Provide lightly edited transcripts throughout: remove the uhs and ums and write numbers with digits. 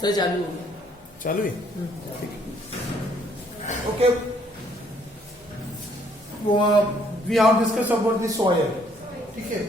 Sir चालू हो गया। चालू है ठीक है okay we have discuss about the soil ठीक है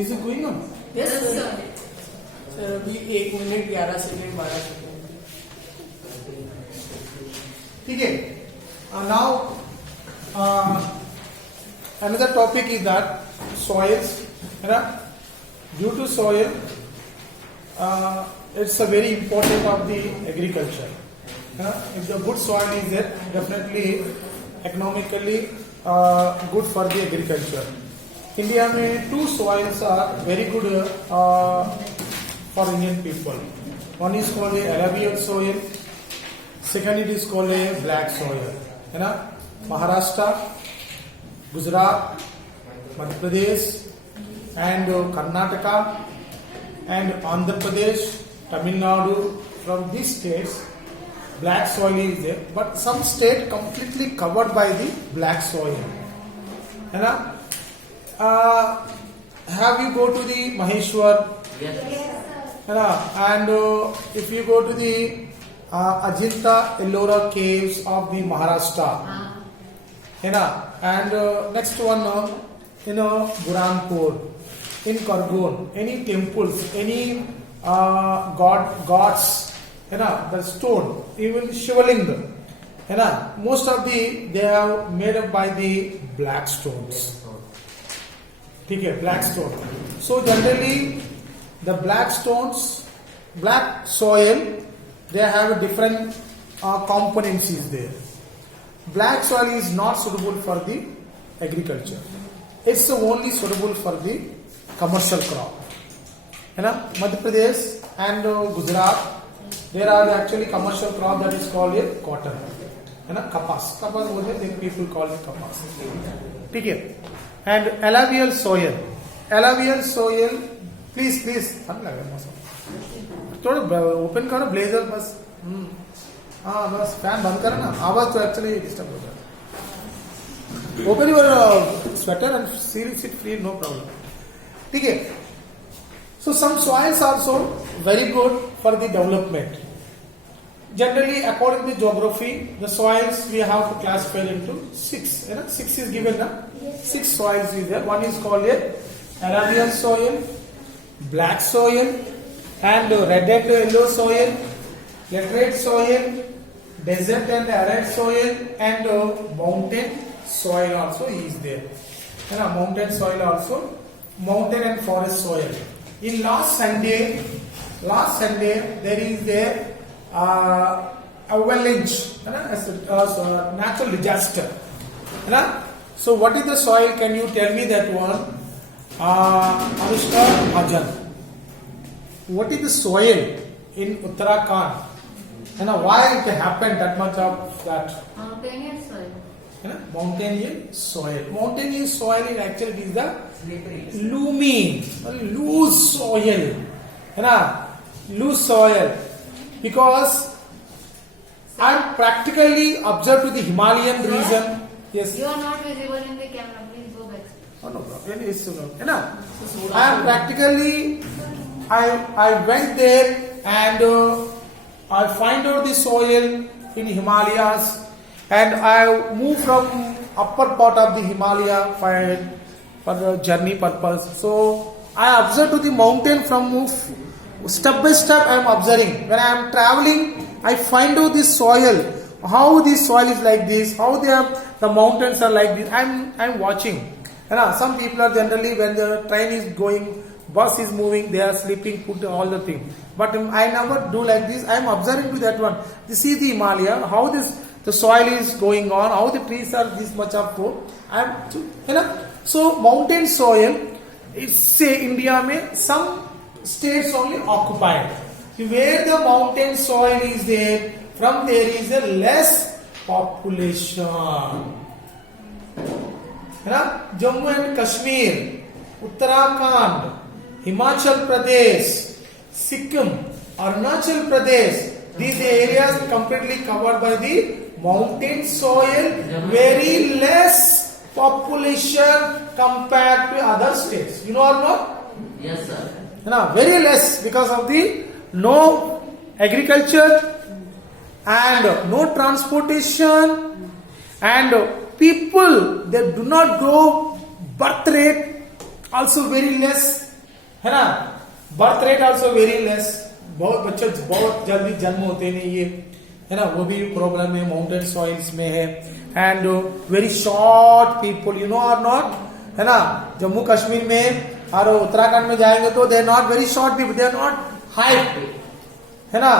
Is it going on? Yes sir. Sir अभी 1 मिनट 11 सेकंड 12 सेकंड। ठीक है now another topic is that soils है ना due to soil it's a very important of the agriculture है ना if the good soil is there definitely economically good for the agriculture India में 2 soils are very good for Indian people one is called a alluvial soil second it is called a black soil है ना Maharashtra Gujarat Madhya Pradesh and Karnataka and Andhra Pradesh Tamil Nadu from these states black soil is there but some state completely covered by the black soil है ना have you go to the Maheshwar है ना and if you go to the Ajanta Ellora caves of the Maharashtra है ना and next one in Burhanpur in Kargon any temples any gods है ना the stone even Shivalinga है ना most of the they have made up by the black stones ठीक है black stone so generally the black stones black soil they have a different components is there black soil is not suitable for the agriculture it's only suitable for the commercial crop है ना Madhya Pradesh and Gujarat there are actually commercial crop that is called a cotton है ना कपास बोलते हैं people call it कपास ठीक है and alluvial soil please ठंड लग रहा है मौसम थोड़ा ओपन करो ब्लेजर बस हाँ बस फैन बंद करो ना आवाज तो एक्चुअली डिस्टर्ब हो जाता है open your sweater and sit free no problem ठीक है so some soils also very good for the development generally according to geography the soils we have to classify into 6 you know 6 is given na 6 soils is there one is called a alluvial soil black soil and red and yellow soil laterite soil desert and arid soil and mountain soil also is there you know mountain soil also mountain and forest soil in last Sunday there is there avalanche as a natural disaster so what is the soil can you tell me that one Anushka Bhajan what is the soil in Uttarakhand and why it happened that much of that mountainous soil mountainous soil is actually is the loose soil loose soil because I practically observed to the Himalayan region yes you are not visible in the camera please go back oh no problem it's no I am practically I went there and I find out the soil in Himalayas and I moved from upper part of the Himalaya for journey purpose. So I observe to the mountain from step by step I am observing. When I am traveling, I find out the soil how the soil is like this, how the mountains are like this. I'm watching. Some people are generally, when the train is going, bus is moving, they are sleeping, put all the thing. But I never do like this. I'm observing to that one. You see the Himalaya, how the soil is going on, how the trees are this much up. So mountain soil, it's say India mein some states only occupied. Where the mountain soil is there, from there is a less population. Jammu and Kashmir, Uttarakhand, Himachal Pradesh, Sikkim, Arunachal Pradesh, these areas completely covered by the mountain soil, very less population compared to other states. You know or not? Yes, sir. Very less, because of the no agriculture and no transportation, and people, they do not grow, birth rate also very less, है ना, birth rate also very less, बहुत बच्चे बहुत जल्दी जन्म होते नहीं ये, है ना, वो भी प्रॉब्लम है माउंटेन सॉइल्स में है. And very short people, you know और नॉट, है ना. जम्मू कश्मीर में और उत्तराखंड में जाएंगे तो they are not very short people, they are not height, है ना.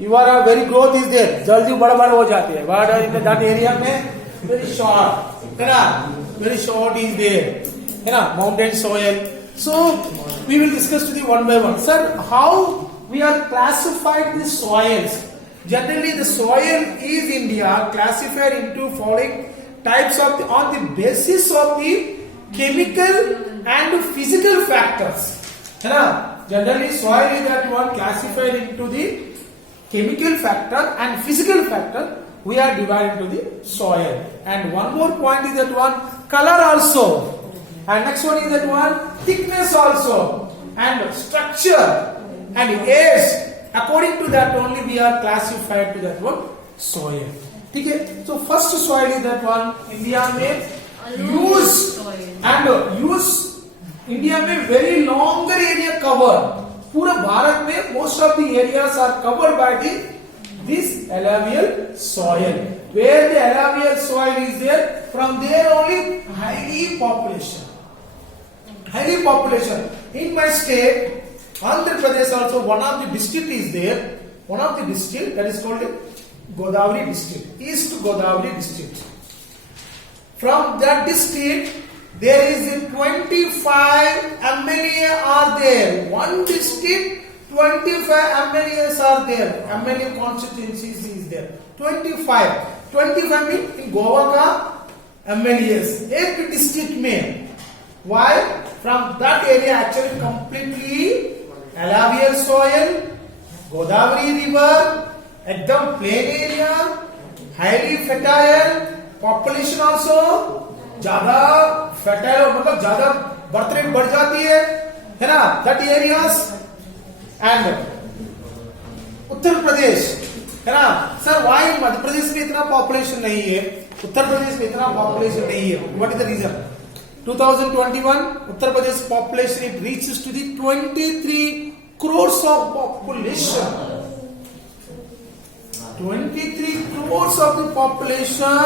You are very growth is there, जल्दी बड़े बड़े हो जाते हैं, बट इन दैट एरिया में very short, है ना, very short is there, है ना, mountain soil. So we will discuss to the one by one. Sir, how we are classified the soils? Generally, the soil is India classified into following types of on the basis of the chemical and physical factors, है ना. Generally, soil is that one classified into the chemical factor and physical factor. We are divided into the soil. And one more point is that one color also. And next one is that one thickness also. And structure and age. According to that only we are classified to that one soil. Okay? So first soil is that one India में use and use India में very longer area cover. पूरे भारत में most of the areas are covered by this alluvial soil. Where the alluvial soil is there, from there only highly population. Highly population. In my state, Andhra Pradesh also, one of the district is there. One of the district that is called Godavari district. East Godavari district. From that district, there is 25 MLA are there. One district, 25 MLAs are there. MLA constituencies is there. 25. 25 means in Goa का MLAs. एक district में. Why? From that area actually completely alluvial soil, Godavari river, एकदम plain area, highly fertile, population also ज़्यादा fertile, मतलब ज़्यादा birth rate बढ़ जाती है ना? That areas. And Uttar Pradesh, है ना. सर वाई मध्य प्रदेश में इतना पॉपुलेशन नहीं है, उत्तर प्रदेश में इतना पॉपुलेशन नहीं है. What is the reason? 2021 Uttar Pradesh population it reaches to the 23 crores of population. 23 crores of the population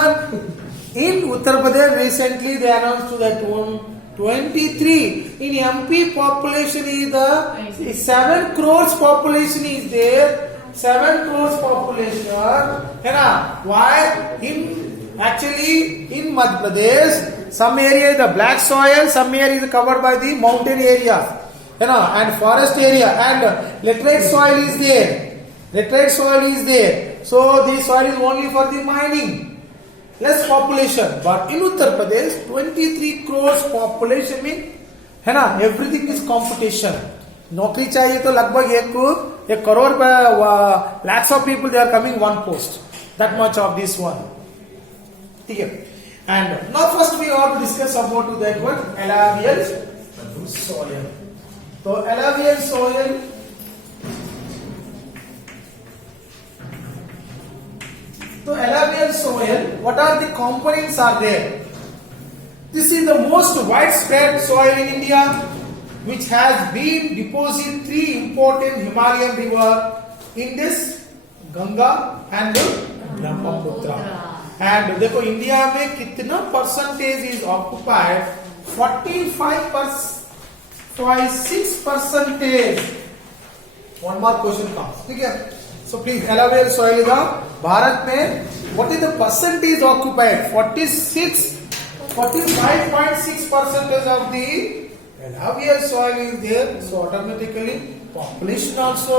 in Uttar Pradesh. Recently they announced to that one 23. In MP population is the 7 crores population is there. 7 crores population. है ना? Why? In actually in Madhya Pradesh, some area is the black soil, some area is covered by the mountain area, है ना, and forest area, and laterite soil is there. Laterite soil is there. So this soil is only for the mining. Less population, but in Uttar Pradesh 23 crores population में, है ना, everything is competition. नौकरी चाहिए तो लगभग एक crore lakhs of people they are coming one post. That much of this one. ठीक है. And now first we have to discuss about that one alluvial soil. So alluvial soil. So alluvial soil, what are the components are there? This is the most widespread soil in India, which has been deposited 3 important Himalayan rivers: Indus, Ganga, and Brahmaputra. And देखो India में कितना percentage is occupied, 46%। One mark question comes, ठीक है। So please alluvial soil is Bharat में what is the percentage occupied, 45.6% ऑफ द alluvial soil is there, so automatically population also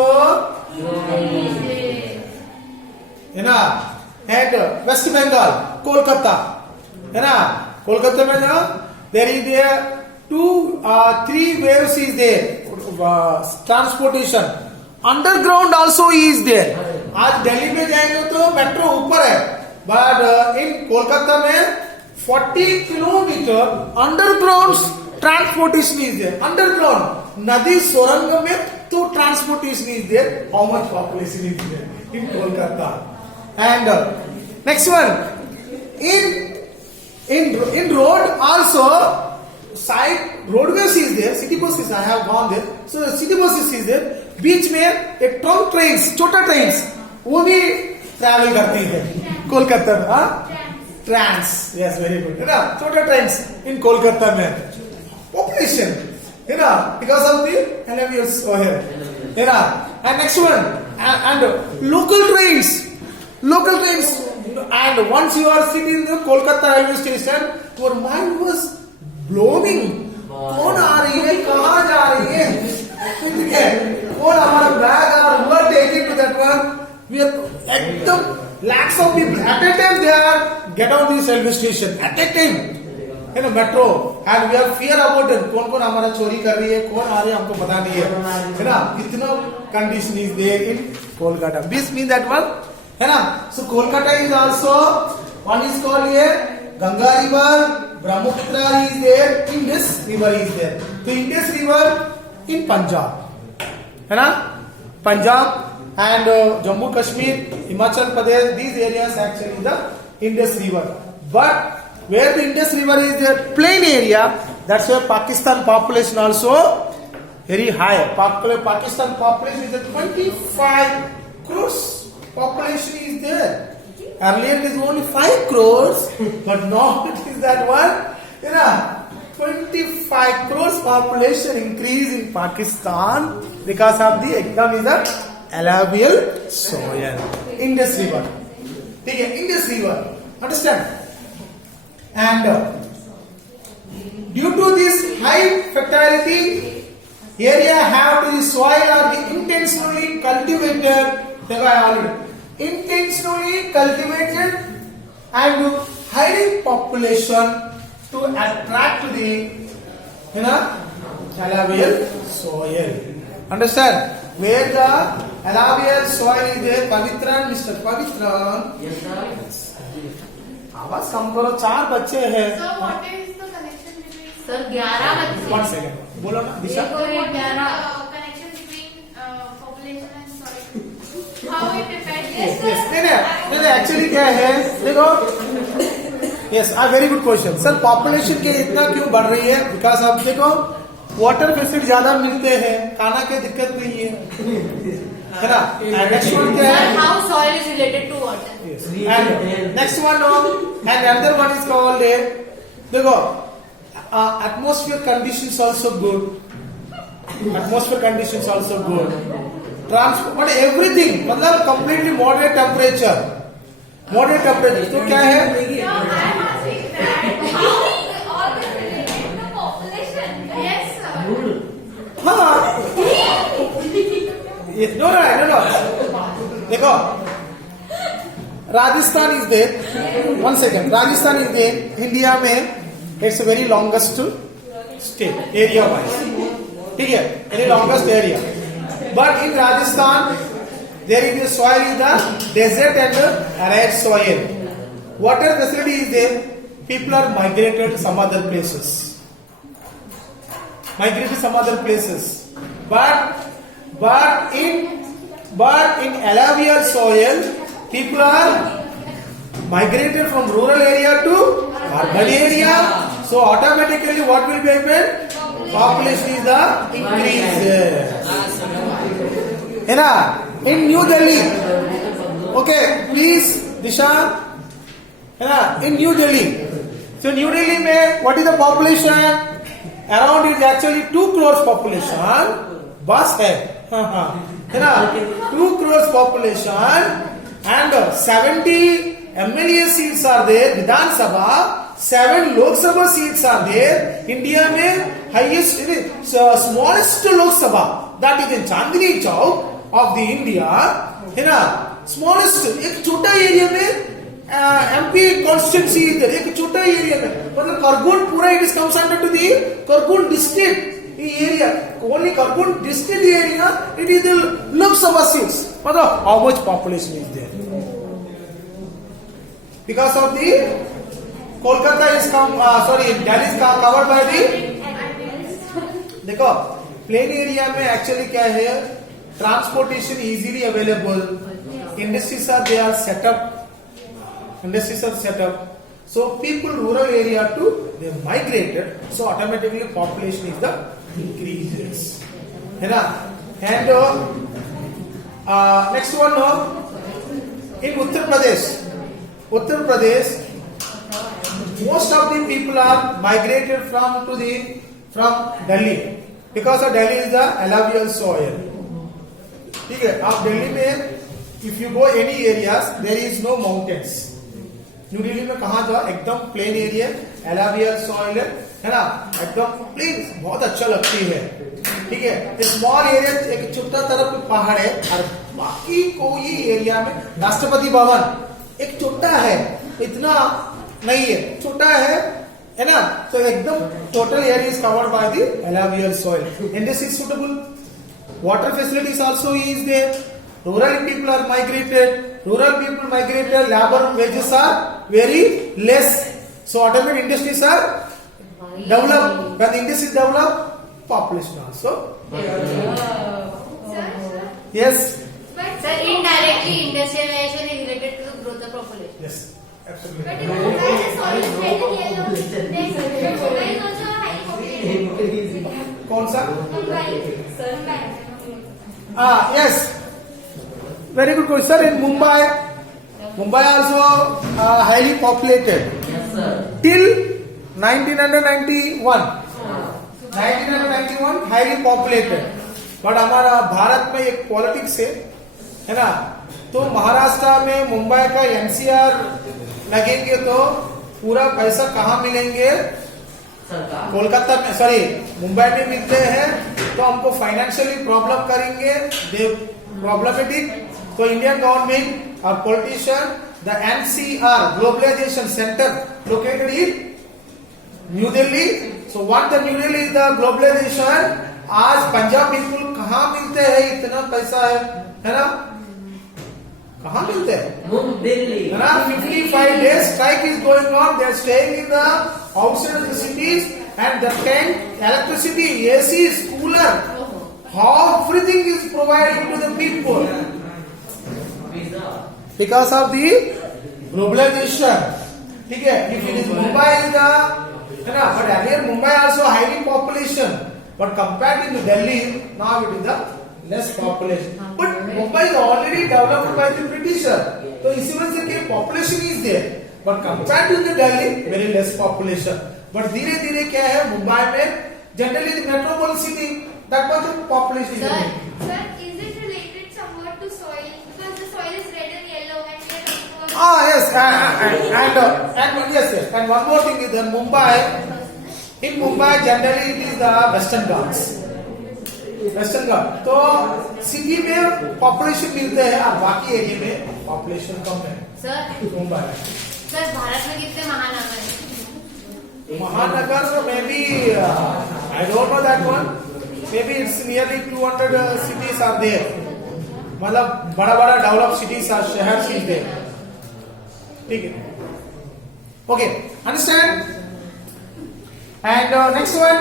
है ना। एंड वेस्ट बंगाल, कोलकाता है ना, कोलकाता में ना there is there 2-3 waves is there, transportation underground also is there। आज दिल्ली में जाएंगे तो मेट्रो ऊपर है, बट इन कोलकाता में 40 kilometre underground transportation is there. Underground नदी सुरंग में तो transportation is there. How much population is there in Kolkata? And next one, in road also side roadways is there, city buses I have gone there, so city buses is there। बीच में एक trunk trains, छोटा trains वो भी travel करती है कोलकाता में। Trans, yes very good, है ना, छोटा ट्रेन्स इन कोलकाता में। पॉपुलेशन है ना, बिकॉज ऑफ द alluvial soil है ना। And next one, and local trains and once you are sitting in the Kolkata railway station, your mind was blowing, कौन आ रही है, कहाँ जा रही है, ठीक है, कौन हमारा बैग और we are taking to that one, we are एकदम lakhs of people at a time they are get on this railway station at a time, है ना, metro. And we are fear about it, कौन कौन हमारा चोरी कर रही है, कौन आ रही है, हमको पता नहीं है ना। इतना condition is there in Kolkata. This mean that one, है ना। So Kolkata is also one is called ये Ganga river, Brahmaputra is there, Indus river is there. तो इंडस रिवर इन पंजाब, है ना, Punjab and Jammu Kashmir, Himachal Pradesh, these areas actually the Indus River, but where the Indus River is the plain area, that's where Pakistan population also very high. Pakistan population is at 25 crores population is there. Earlier it is only 5 crores, but now it is that one, you know, 25 crores population increase in Pakistan because of the exam is the alluvial soil, Indus River, ठीक है, Indus River, understand? And due to this high fertility area have to the soil or the intentionally cultivated, देखो already intentionally cultivated and hiding population to attract the, you know, alluvial soil, understand? Where the alluvial soil is there, Pavitran, Mr. Pavitran, yes sir, आवाज कम करो, 4 बच्चे हैं। Sir, what is the connection between? Sir, 11 बच्चे। 1 second, बोलो ना दिशा। Connection between population and soil. How it affects? Yes, sir. नहीं actually क्या है, देखो, yes very good question sir. Population के इतना क्यों बढ़ रही है? बिकॉज आप देखो वाटर फैसिलिटी ज्यादा मिलते हैं, खाना की दिक्कत नहीं है ना। नेक्स्ट वन क्या है? How soil is related to water? And next one, and another one is called देखो atmosphere conditions also good. Atmosphere conditions also good. Transport, but everything मतलब completely moderate temperature. Moderate temperature तो क्या है? No, I'm asking that. How all this related to population? Yes, sir. हाँ no देखो Rajasthan is there, 1 second, Rajasthan is there India में, it's very longest state area wise, ठीक है, very longest area, but in Rajasthan there is the soil is the desert and arid soil. Water facility is there, people are migrated some other places, but in alluvial soil people are migrated from rural area to urban area, so automatically what will be happen? Population is the increase, है ना। In New Delhi, okay, please दिशा है ना, in New Delhi. So New Delhi में what is the population? Around is actually 2 crores population. बस है ना, 2 crores population and 70 MLA seats are there. Vidhan Sabha 7 Lok Sabha seats are there. India में highest smallest Lok Sabha that is in Chandni Chowk of the India है ना, smallest एक छोटा area में MP constituency इधर एक छोटा area में, मतलब करगुन पूरा it is comes under to the Khargone district area, only Khargone district area it is the Lok Sabha seats, मतलब how much population is there because of the Kolkata is sorry Delhi is covered by the, देखो plain area में actually क्या है, transportation easily available, industries are they are set up, industries are set up, so people rural area too they migrated, so automatically population is the increases है ना. And next one in Uttar Pradesh most of the people are migrated from Delhi because of Delhi is the alluvial soil. ठीक है, आप दिल्ली में if you go any areas there is no mountains. New Delhi में कहा जाओ एकदम plain area, alluvial soil है ना, एकदम प्लेन, बहुत अच्छा लगती है. ठीक है, स्मॉल एरिया एक छोटा तरफ पहाड़ है और बाकी कोई एरिया में राष्ट्रपति भवन एक छोटा है, इतना नहीं है, छोटा है ना, तो एकदम total area is covered by the alluvial soil. Industry is suitable, water facilities also is there. Rural people are migrated, labor wages are very less, so automatic industries are developed. When the industry is developed, population also. Sir? Yes. But Sir, indirectly industrialization is related to the growth of population. Yes, absolutely. But if Mumbai is always red and yellow, then Mumbai is also a high population. कौन सा? Mumbai. Yes. Very good question. Sir, in Mumbai also highly populated. Yes, sir. Till 1991 highly populated. But हमारा भारत में एक politics है ना, तो महाराष्ट्र में मुंबई का एनसीआर लगेंगे तो पूरा पैसा कहाँ मिलेंगे, सरकार कोलकाता में सॉरी मुंबई में मिलते हैं, तो हमको फाइनेंशियली प्रॉब्लम करेंगे, दे प्रॉब्लमेटिक. तो इंडियन गवर्नमेंट और politician the NCR globalisation centre located in New Delhi. So what the New Delhi is the globalisation. आज पंजाब पीपुल कहाँ मिलते हैं, इतना पैसा है ना, कहाँ मिलते हैं दिल्ली है ना. 55 days strike is going on. They are staying in the outside of the cities and the tent, electricity, ACs, cooler, everything is provided to the people because of the globalization. ठीक है, if it is Mumbai is the है ना, but earlier Mumbai also highly population, but compared to Delhi now it is the less population. But Mumbai is already developed by the Britisher, तो इसी वजह से कि population is there, but compared to the Delhi very less population. But धीरे धीरे क्या है, मुंबई में generally the metropolitan city that much of population is Sir. there. Sir, is it related somewhat to soil? Because the soil is red and yellow and we are talking about... Yes, and yes, and one more thing is that in Mumbai generally it is the Western Ghats. Western Ghats. तो city में population मिलते हैं और बाकी area में population कम है. Sir Mumbai sir Bharat में कितने महानगर हैं? महानगर में भी I don't know that one. Maybe it's nearly 200 cities are there. मतलब बड़ा बड़ा डेवलप सिटीज are शहर is there. ठीक है. Okay, understand? And next one.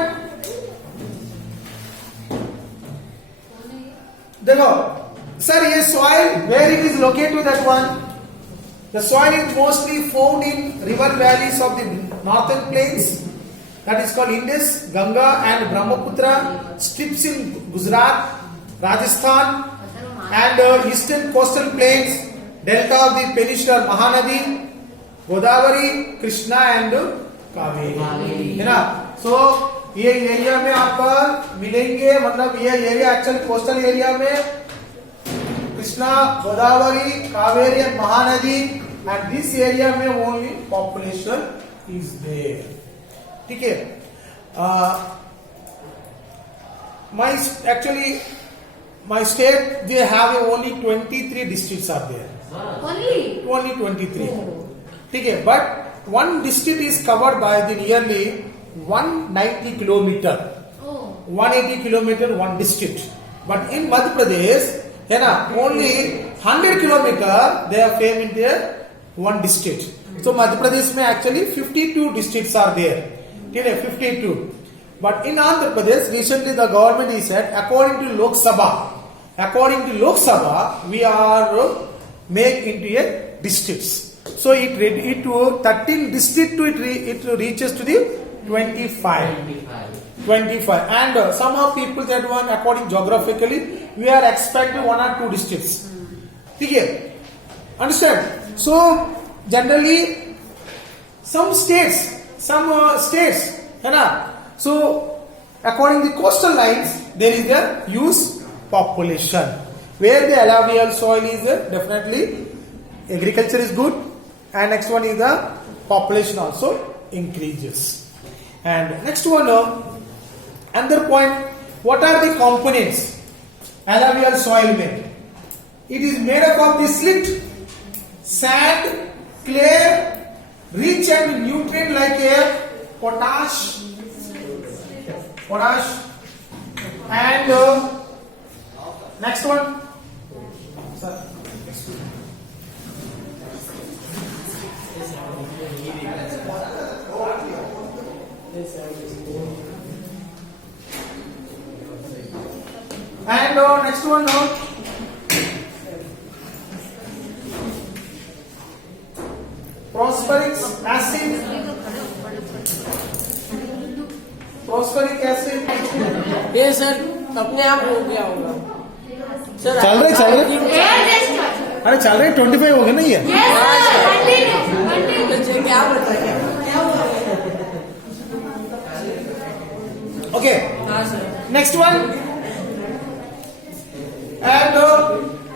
देखो सर, ये soil where it is located, that one. The soil is mostly found in river valleys of the northern plains, that is called Indus, Ganga and Brahmaputra, strips in Gujarat, Rajasthan and eastern coastal plains delta of the peninsular Mahanadi, Godavari, Krishna and Kaveri, है ना. सो ये area में आप मिलेंगे, मतलब ये area actually coastal area में Krishna, Godavari, Kaveri and Mahanadi, and this area में ओनली पॉपुलेशन इज देयर. ठीक है. My state, they have only 23 districts are there. Only 23. ठीक है. But one district is covered by the nearly 190 kilometer. 180 kilometer one district. But in Madhya Pradesh, है ना, only 100 kilometer they are framed in their one district. So Madhya Pradesh में actually 52 districts are there. ठीक है, 52. But in Andhra Pradesh, recently the government is said, according to Lok Sabha, we are make into a districts. So it 13 district it reaches to the 25. 25. And somehow people said one according geographically, we are expecting 1 or 2 districts. Okay, understand? So generally, some states, है ना. So according to the coastal lines, there is a huge population where the alluvial soil is definitely agriculture is good, and next one is the population also increases. And next one, another point, what are the components alluvial soil made? It is made up of the silt, sand, clay, rich and nutrient like air, potash, and next one, sir. And next one, phosphoric acid. ये sir अपने आप हो गया होगा sir. चल रहे अरे चल रहे 25 हो गए ना ये. क्या बताया. Okay. हाँ sir. Next one, and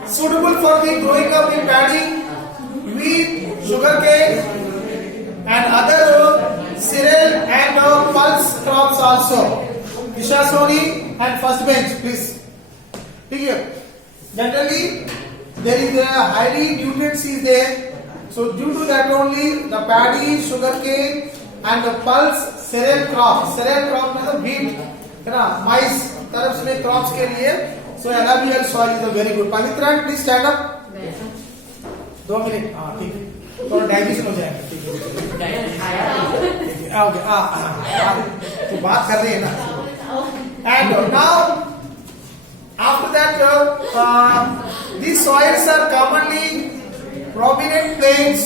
suitable for the growing up in paddy, wheat, sugarcane, and other cereal and pulse crops also. Disha Soni and first bench, please. ठीक है. Generally, there is a highly nutrients is there. So due to that only the paddy, sugarcane, and the pulse cereal crops. Cereal crop मतलब wheat, है ना, maize तरफ से crops के लिए. So alluvial soil is a very good. Pavitra, please stand up. 2 minute. हाँ ठीक है. थोड़ा डाइजेशन हो जाएगा. ठीक है. ओके. तो बात कर रहे हैं ना. And now after that these soils are commonly prominent plains,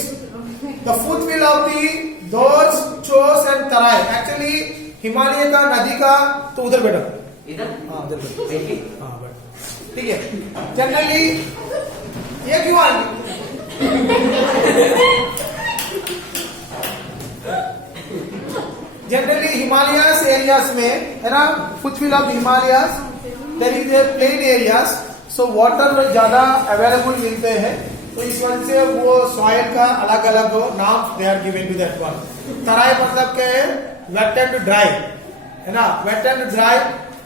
the foothill of the Dosh, Chos and Tarai. Actually Himalaya का नदी का तो उधर बैठो. इधर. हाँ उधर बैठो. हाँ बैठो. ठीक है. जनरली ये क्यों आ गई? जनरली हिमालयस एरियाज में, है ना, foothill of Himalayas, there is a plain areas. So water ज्यादा अवेलेबल मिलते हैं, तो इस वजह से वो सॉइल का अलग अलग नाम they are given to that one. Terai मतलब क्या है? वेट एंड ड्राई, है ना, wet and dry.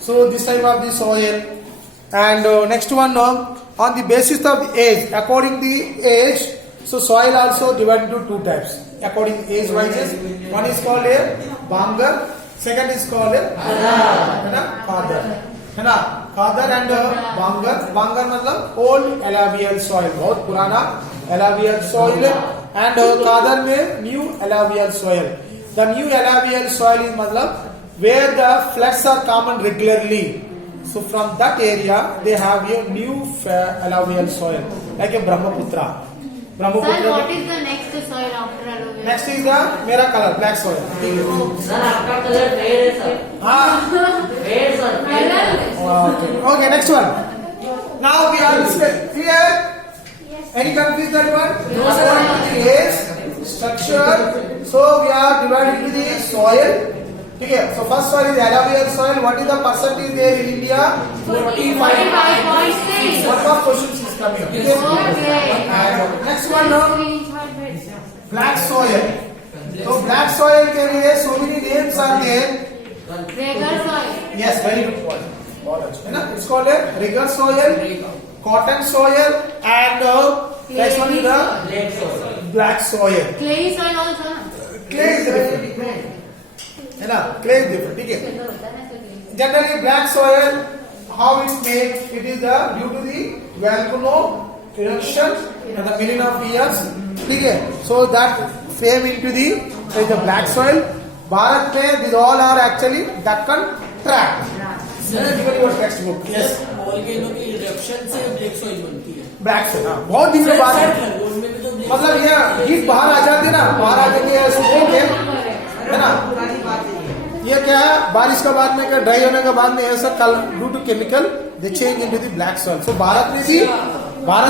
So this type of the soil. And next one, on the basis of age, according the age, so soil also divided into 2 types according age wise. One is called a bangar, second is called a khadar, है ना. khadar and bangar. bangar मतलब old alluvial soil, बहुत पुराना alluvial soil, and khadar में new alluvial soil. The new alluvial soil is मतलब where the floods are common regularly. So from that area they have a new alluvial soil like a Brahmaputra. Sir, what is the next soil after alluvial? Next is the मेरा color black soil. Sir आपका colour red है sir. हाँ. Red sir. Okay. Okay. Next one. Now we are here. Any confused that one? According to the structure, so we are divided into the soil. Okay, so first soil is alluvial soil. What is the percentage there in India? 45. 45.6. What more questions is coming up? Okay. And next one now, black soil. So black soil can be there, so many names are there. Regular soil. Yes, very good point. It's called a rigor soil, cotton soil, and next one is the Lake soil. black soil. Clay soil also. Clay is different. है ना, clay is different. ठीक है. Generally, black soil, how it's made? It is due to the volcano eruption in the million of years. ठीक है. So that fame into the black soil. Bharat में these all are actually Deccan tract. Given your textbook. Yes. Volcano की eruption से black soil बनती है। Black से हाँ बहुत दिन के बाद मतलब ये हीट बाहर आ जाती है ना, बाहर आ जाती है सूखों के, है ना, ये क्या है बारिश के बाद में क्या ड्राई होने के बाद में ये सब due to chemical they change into the black soil. So Bharat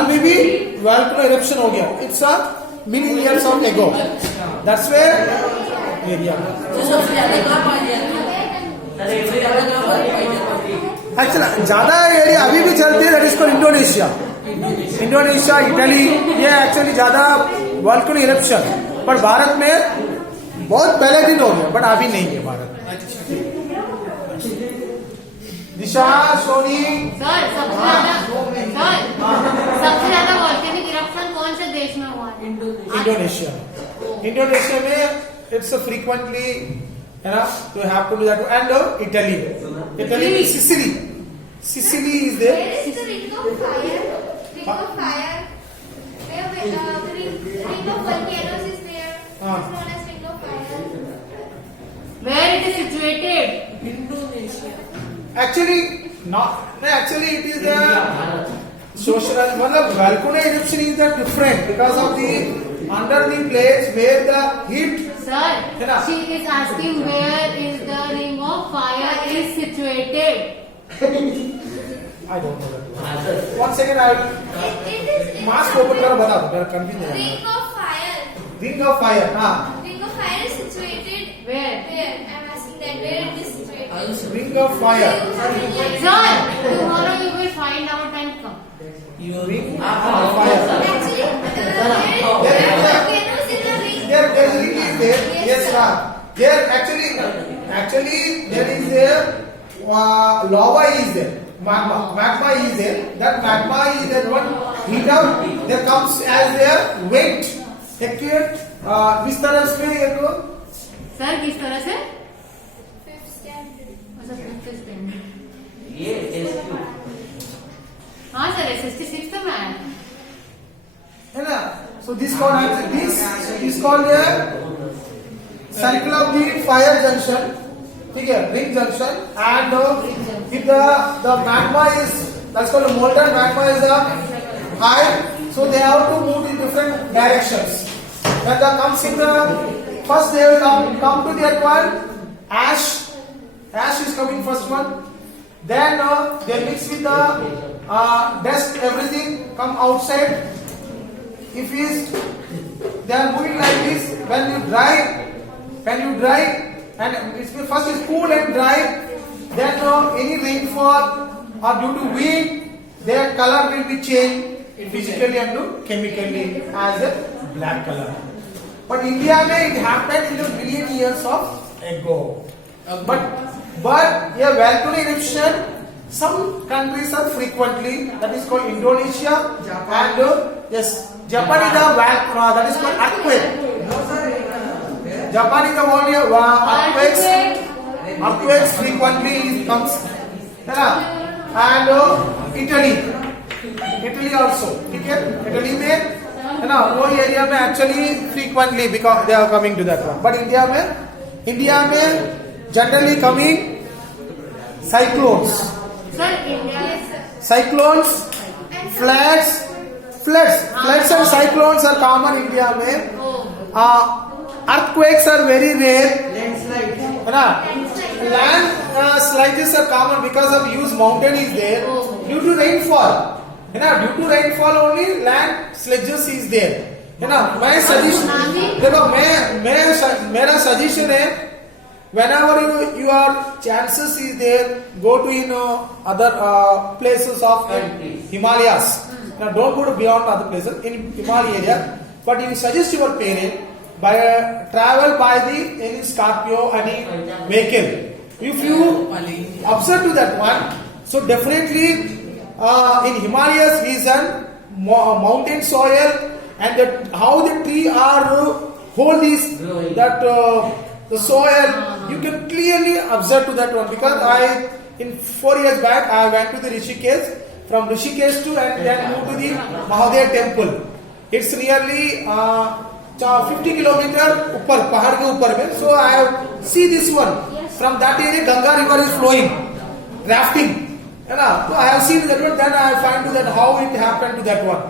में भी वोल्केनो इरप्शन हो गया. It's a many years of ago. That's where area. सबसे ज्यादा कहाँ पाई जाती है? एक्चुअली ज्यादा एरिया अभी भी चलती है. That is called Indonesia. Indonesia, Italy, ये एक्चुअली ज्यादा वोल्केनो इरप्शन. पर भारत में बहुत पहले दिन हो गया, बट अभी नहीं है भारत में. दिशा, सोनी, सर सबसे ज्यादा वोल्केनिक इरप्शन कौन से देश में हुआ है? इंडोनेशिया. इंडोनेशिया में इट्स फ्रीक्वेंटली, है ना, तो have to do that. And Italy, Sicily is there. Where is the ring of fire? Ring of fire. Where ring of volcanoes is there. It's known as ring of fire. Where it is situated? Indonesia. Actually, it is the social. मतलब volcano eruption is the different because of the under the place where the heat. Sir, है ना? she is asking where is the ring of fire is situated. I don't know that. 1 second, I will. It is mask open करो, बता दो, मेरा confuse है. ring of fire. Ring of fire, हाँ. Ring of fire is situated Where? where? I'm asking that where it is situated. Ring of fire. Sir, tomorrow you will find out and come. Ring of fire. Actually, where is volcanoes in the ring? There is ring is there. Yes, sir. There actually there is a lava is there. Magma is there. That magma is there. One heat up. There comes as their weight. एक किस तरह से एक sir किस तरह से? Fifth standard. अच्छा, fifth standard. ये SQ. हाँ सर, SST6 में आया. है ना. So this called a circle of the fire junction. ठीक है, ring junction. And if the magma is, that's called a molten magma is high, so they have to move in different directions. When that comes in the first, they will come to that one. Ash is coming first one. Then they mix with the dust, everything come outside. If they are moving like this, when you dry, and first is cool and dry, then any rainfall or due to wind, their color will be changed physically and chemically as a black color. But India में it happened in a million years of ago. But yeah, volcano eruption, some countries are frequently, that is called Indonesia, and yes, Japan is a that is called earthquake. Japan is the one earthquakes frequently comes, and Italy also. ठीक है, Italy में है ना, वो area में actually frequently because they are coming to that one. But India में generally coming cyclones. Sir, India. Cyclones, floods and cyclones are common India में. Earthquakes are very rare. है ना, land slides are common because of huge mountain is there. Due to rainfall, है ना, due to rainfall only landslides is there, है ना. मैं suggestion देखो, मैं मेरा सजेशन है, whenever your chances is there, go to other places of Himalayas. Now don't go to beyond other places in Himalaya area, but you suggest your parent by travel by the any Scorpio, any vehicle. If you observe to that one, so definitely in Himalayas region, mountain soil and how the tree are hold this that the soil, you can clearly observe to that one, because in 4 years back I went to the Rishikesh, from Rishikesh to and then moved to the Mahadev temple. It's nearly 50 kilometer ऊपर पहाड़ के ऊपर में. So I have see this one from that area. Ganga river is flowing, rafting, है ना. So I have seen that one. Then I find to that how it happened to that one.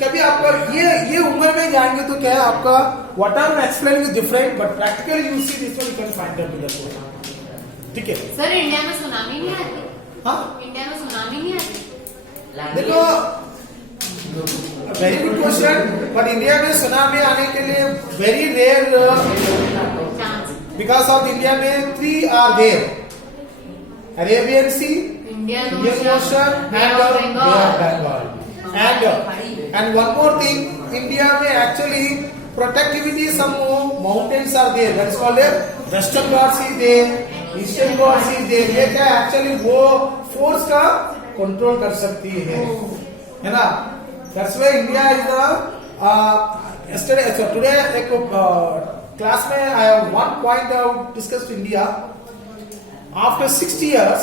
कभी आपका ये उम्र में जाएंगे तो क्या है आपका whatever explaining is different, but practically you see this one, you can find out to that one. ठीक है सर, इंडिया में सुनामी नहीं आती? हाँ, इंडिया में सुनामी नहीं आती? देखो very good question, but India में सुनामी आने के लिए very rare, chance. Because of India में 3 are there, Arabian sea, Indian Indian Ocean and Bay of Bengal. And one more thing, India में actually protectivity, some mountains are there, that's called Western Ghats is there, Eastern Ghats is there. ये क्या actually वो force का control कर सकती है ना. That's why India is the yesterday, so today एक class में I have one point I have discussed India after 60 years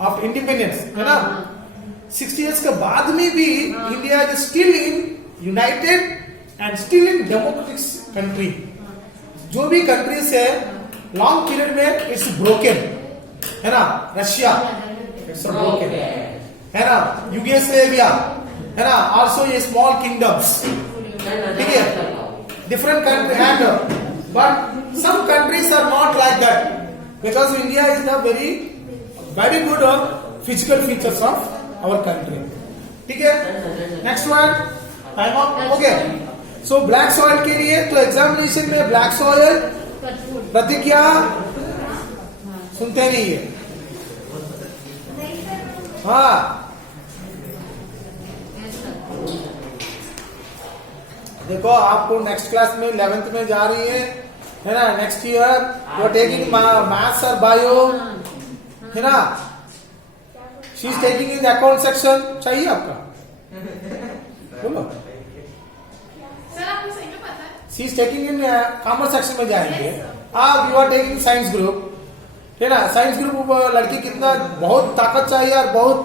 after independence, है ना. 60 years के बाद में भी India is still in United and still in democratic country. जो भी कंट्रीज है लॉन्ग पीरियड में इट्स ब्रोकन, है ना. रशिया इट्स ब्रोकन, है ना. यूगोस्लाविया, है ना, आल्सो ये स्मॉल किंगडम्स, ठीक है, different country and but some countries are not like that, because India is the very good physical features of our country. ठीक है, next one time up. Okay, so black soil के लिए तो examination में black soil प्रतिज्ञा सुनते नहीं है. हाँ, देखो आपको नेक्स्ट क्लास में 11th में जा रही है ना. Next year you are taking maths और बायो, है ना. She is taking in account section. चाहिए आपका? बोलो. सर आपको सही में पता है? She is taking in commerce section में जाएंगे. आप you are taking science group, है ना. साइंस ग्रुप लड़की कितना बहुत ताकत चाहिए और बहुत,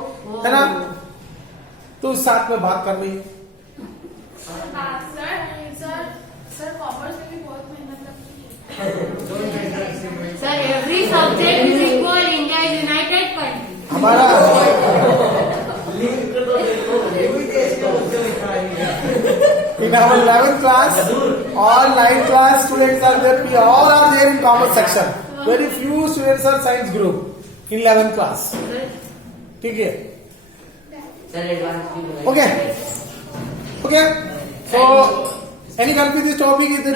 है ना. तो साथ में बात कर रही है. सर कॉमर्स में भी बहुत मेहनत लगती है. Sir, every subject is equal. India is United country. हमारा in our 11th class, all 9th class students are there. All are there in commerce section. Very few students are science group in 11th class. ठीक है. Okay. Okay. So any confused topic is there?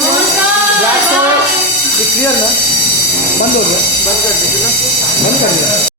Black soil. It's clear ना? बंद हो गया. बंद कर दिया.